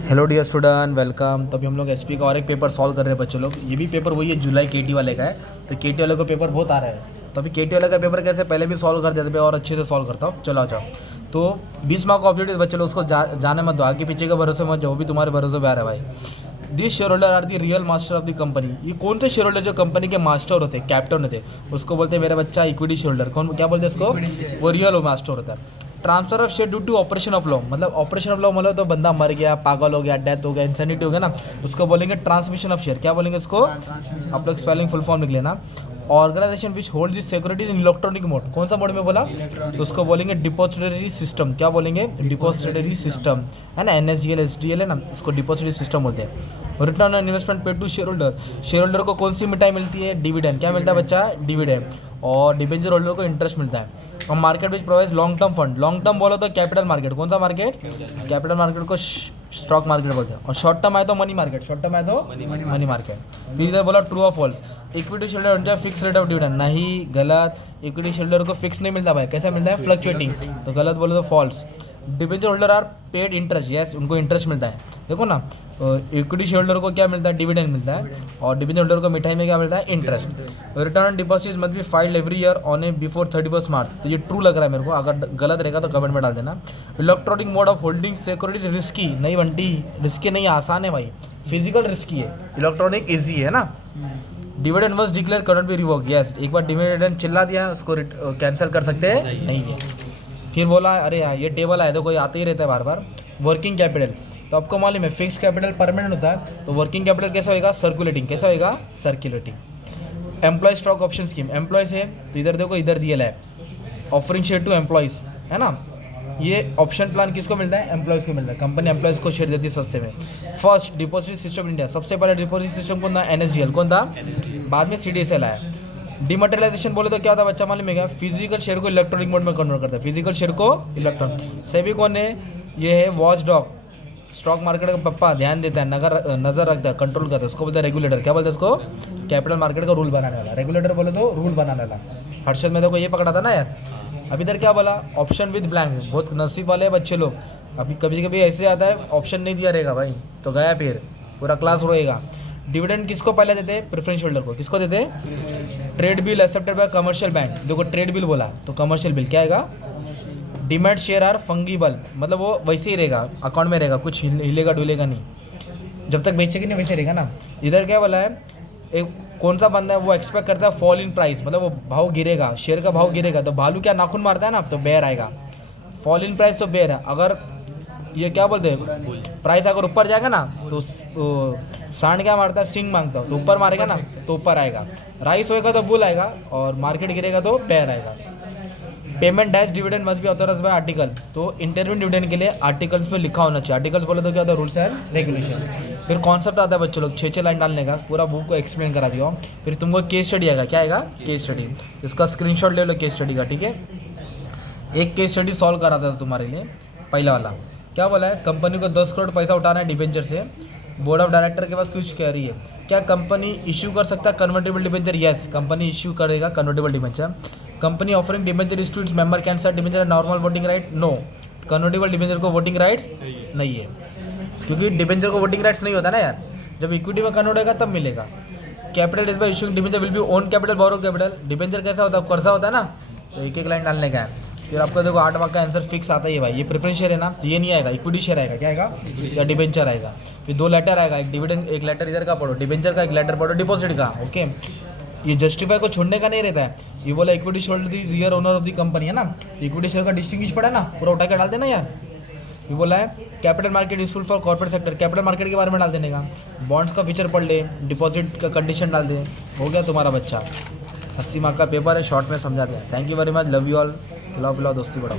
Hello dear student, welcome. तो अभी हम लोग एसपी का और एक पेपर सॉल्व कर रहे हैं बच्चों लोग। ये भी पेपर वही है, जुलाई केटी वाले का है। तो केटी वाले को पेपर बहुत आ रहा है। तो अभी केटी वाले का पेपर कैसे पहले भी सॉल्व कर देते थे और अच्छे से सॉल्व करता हूँ। चलो आ जाओ। तो 20 मार्क ऑब्जेक्टिव बच्चे लोग, उसको जाने मत दो, आगे पीछे के भरोसे मत जाओ, वो भी तुम्हारे भरोसे पे आ रहा है भाई। This share holder are the real master of the company. ये कौन से शेयर होल्डर जो कंपनी के मास्टर होते हैं, कैप्टन होते हैं, उसको बोलते हैं मेरा बच्चा इक्विटी शेयर होल्डर। कौन क्या बोलते हैं इसको? वो रियल मास्टर होता है। Transfer of share due to operation of law, मतलब ऑपरेशन ऑफ लॉ मतलब तो बंदा मर गया, पागल हो गया, डेथ हो गया, इंसैनिटी हो गया ना, उसको बोलेंगे ट्रांसमिशन ऑफ शेयर। क्या बोलेंगे इसको? आप लोग स्पेलिंग फुल फॉर्म लिख लेना। Organisation which hold this securities in electronic mode, कौन सा मोड में बोला? तो उसको बोलेंगे डिपॉजिटरी सिस्टम। क्या बोलेंगे? डिपॉजिटरी सिस्टम, है ना। NSDL SDL है ना, इसको डिपॉजिटरी सिस्टम बोलते हैं। Return on investment paid to share holder, share holder को कौन सी मिठाई मिलती है? डिविडेंड। क्या मिलता है बच्चा? डिविडेंड। और डिबेंचर होल्डर को इंटरेस्ट मिलता है। और market which provides long term fund, long term बोलो तो कैपिटल मार्केट। कौन सा मार्केट? कैपिटल मार्केट को स्टॉक मार्केट बोलते हैं। और शॉर्ट टर्म आए तो मनी मार्केट, शॉर्ट टर्म आए तो मनी मार्केट। फिर इधर बोला ट्रू और false. Equity share fix rate of dividend, नहीं, गलत। इक्विटी शेयर को फिक्स नहीं मिलता भाई, कैसा मिलता है? फ्लक्चुएटिंग, तो गलत बोलो तो false. Debenture holder are paid interest, yes, उनको इंटरेस्ट मिलता है। देखो ना, इक्विटी शेयर होल्डर को क्या मिलता है? डिविडेंड मिलता है। और डिबेंचर होल्डर को मिठाई में क्या मिलता है? Interest. Return on deposit must be filed every year on A before 31 मार्च। तो ये ट्रू लग रहा है मेरे को, अगर गलत रहेगा तो कमेंट में डाल देना। Electronic mode of holding securities risky, नहीं बंटी, रिस्की नहीं, आसान है भाई। फिजिकल रिस्की है, इलेक्ट्रॉनिक इजी है ना। Dividend was declare can not be revoke, yes. एक बार डिविडेंड चिल्ला दिया, उसको कैंसिल कर सकते हैं? नहीं है। फिर बोला अरे यार ये टेबल आया, तो कोई आते ही रहता है बार बार। वर्किंग कैपिटल, तो आपको मालूम है फिक्स कैपिटल परमानेंट होता है, तो वर्किंग कैपिटल कैसा होएगा? सर्कुलेटिंग। कैसा होएगा? Circulating. Employ stock option scheme, employees है तो इधर देखो, इधर दिया है ऑफरिंग शेयर टू एम्प्लॉयज, है ना। ये ऑप्शन प्लान किसको मिलता है? एम्प्लॉयज़ को मिलता है। कंपनी एम्प्लॉयज़ को शेयर देती है सस्ते में। फर्स्ट डिपॉजिट सिस्टम इंडिया, सबसे पहले डिपॉजिट सिस्टम कौन था? NSDL। कौन था? बाद में CDSL आया। डिमोटलाइजेशन बोले तो क्या होता है बच्चा, मालूम है क्या? फिजिकल शेयर को इलेक्ट्रॉनिक मोड में कन्वर्ट करता है। फिजिकल शेयर को इलेक्ट्रॉनिक। सेबी कौन है? ये है वॉच डॉग, स्टॉक मार्केट का पप्पा, ध्यान देता है, नजर रखता है, कंट्रोल करता है, उसको बोलता है रेगुलेटर। क्या बोलते हैं इसको? कैपिटल मार्केट का रूल बनाने वाला। रेगुलेटर बोले तो रूल बनाने वाला। हर्षद में तो ये पकड़ा था ना यार। अभी इधर क्या बोला? ऑप्शन विद ब्लैंक, बहुत नसीब वाले हैं बच्चे लोग। अभी कभी कभी ऐसे आता है ऑप्शन नहीं दिया रहेगा भाई, तो गया फिर पूरा क्लास रोएगा। डिविडेंड किसको पहले देते हैं? प्रेफरेंस होल्डर को। किसको देते हैं? Trade bill accepted by commercial bank, देखो ट्रेड बिल बोला तो कमर्शियल बिल क्या आएगा? डिमैट शेयर आर फंगीबल, मतलब वो वैसे ही रहेगा, अकाउंट में रहेगा, कुछ हिलेगा डुलेगा नहीं, जब तक बेचेगी नहीं वैसे रहेगा ना। इधर क्या बोला है? एक कौन सा बंदा है वो एक्सपेक्ट करता है फॉल इन प्राइस, मतलब वो भाव गिरेगा, शेयर का भाव गिरेगा, तो भालू क्या नाखून मारता है ना, तो बेयर आएगा। फॉल इन प्राइस तो बेयर है। अगर ये क्या बोलते हैं, प्राइस अगर ऊपर जाएगा ना तो सांड क्या मारता है? सिंग मांगता हो, तो ऊपर मारेगा ना तो ऊपर आएगा। राइस होएगा तो बुल आएगा, और मार्केट गिरेगा तो बेयर आएगा। Payment dash dividend must be authorised bye article, तो इंटरव्यू डिविडेंड के लिए आर्टिकल्स में लिखा होना चाहिए। आर्टिकल्स बोले तो क्या होता है? Rules and regulation. फिर कॉन्सेप्ट आता है बच्चों लोग, 6 लाइन डालने का, पूरा बुक को एक्सप्लेन करा दिया। फिर तुमको केस स्टडी आएगा, क्या आएगा? Case study. इसका स्क्रीनशॉट ले लो केस स्टडी का, ठीक है। एक केस स्टडी सॉल्व करा था तुम्हारे लिए, पहला वाला। क्या बोला है? कंपनी को 10 करोड़ पैसा उठाना है डिबेंचर से, बोर्ड ऑफ डायरेक्टर के पास कुछ कह रही है, क्या कंपनी इश्यू कर सकता है convertible debenture? Yes, company issue करेगा convertible debenture. Company offering debenture to its member can set debenture normal voting right? No, convertible debenture को वोटिंग राइट्स नहीं है, क्योंकि डिबेंचर को वोटिंग राइट्स नहीं होता ना यार, जब इक्विटी में कन्वर्ट होगा तब मिलेगा। Capital is by issuing debenture will be own capital borrow capital. Debenture कैसा होता है? कर्जा होता है ना, तो एक लाइन डालने का है। फिर आपका देखो 8 मार्क का आंसर फिक्स आता ही है भाई। ये प्रेफरेंस शेयर है ना, तो ये नहीं आएगा, इक्विटी शेयर आएगा। क्या आएगा? या डिबेंचर आएगा। फिर 2 लेटर आएगा, एक डिविडेंड, एक लेटर इधर का पढ़ो डिबेंचर का, एक लेटर पढ़ो डिपॉजिट का। ओके, ये जस्टिफाई को छोड़ने का नहीं रहता है। ये बोला equity share the real owner of the company, है ना, तो इक्विटी शेयर का डिस्टिंग्विश पड़ा ना, पूरा उठा के डाल देना यार। ये बोला है capital market useful for corporate sector, capital market के बारे में डाल देने का। बॉन्ड्स का फीचर पढ़ ले, डिपॉजिट का कंडीशन डाल दे, हो गया तुम्हारा बच्चा। 80 मार्क का पेपर है, शॉर्ट में समझाते हैं। Thank you very much, love you all. खिलाओ पिलाओ दोस्ती बढ़ाओ।